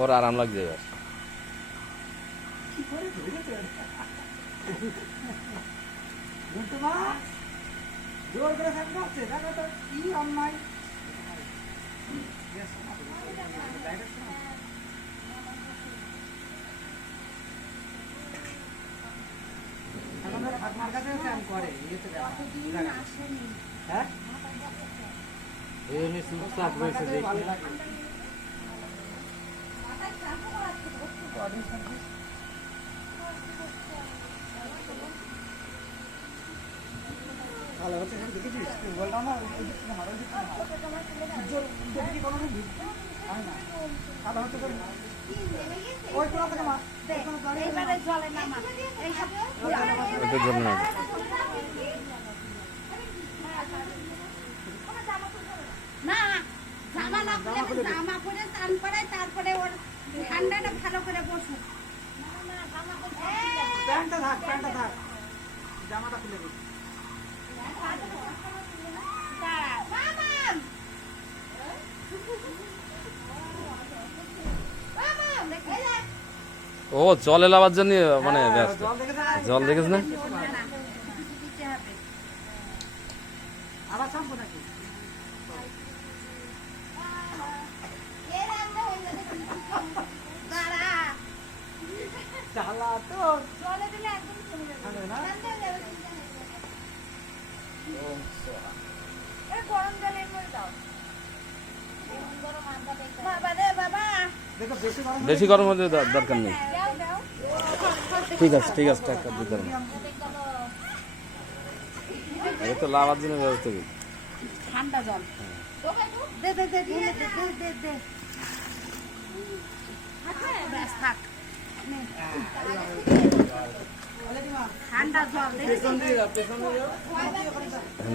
ওর আরাম লাগছে এবার। জোর করে থাকতে হচ্ছে, দেখো তো কি অন্যায়। ঠাকুমার কাছে করে হ্যাঁ চুপচাপ রয়েছে দেখি। ভালো হচ্ছে দেখেছিস বললাম না ভালো হচ্ছে ওই কোলা থেকে মা তারপরে ওর ঠান্ডাটা ভালো করে বসুন। প্যান্টটা থাক, প্যান্টটা থাক, জামাটা খুলে দিই। ও জলে লাভার জন্য মানে ব্যস্ত। জল দেখেছ না? আবার শ্যাম্পু নাকি? জ্বালা তো জলে দিলে একদম কমে যাবে না। গরম জলের মধ্যে দাও। বাবা রে বাবা, বেশি গরম হতে দরকার নেই। ঠিক আছে ঠিক আছে, টাকা দিতে পারবো। এটা তো লাভার জন্য ব্যবস্থা করি। ঠান্ডা জল দে দে দে দে দে দে দে। ব্যাস থাক। ঠান্ডা জল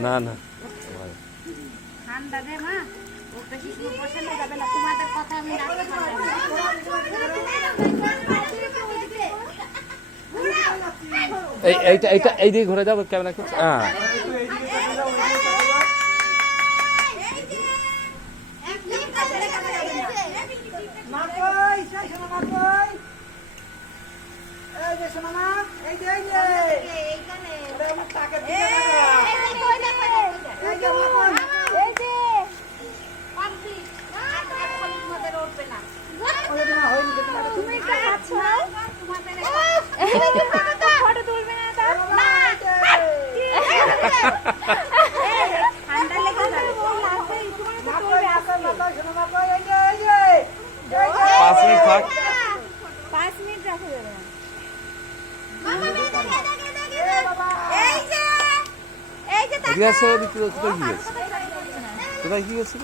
না না ঠান্ডা দে মা, ও বেশি সময় বসে যাবে না। তোমাদের কথা আমি রাখতে পারবো না। এইটা এইটা এই দিকে ঘুরে যাবো কেমন করছে। হ্যাঁ কোথায় কি গেছিল?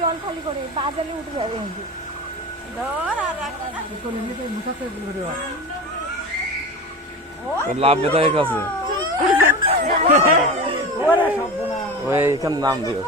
জল খালি করে বাজারে উঠে যাবে। লাভ কোথায় কাছে ওই এখানে নাম দিও।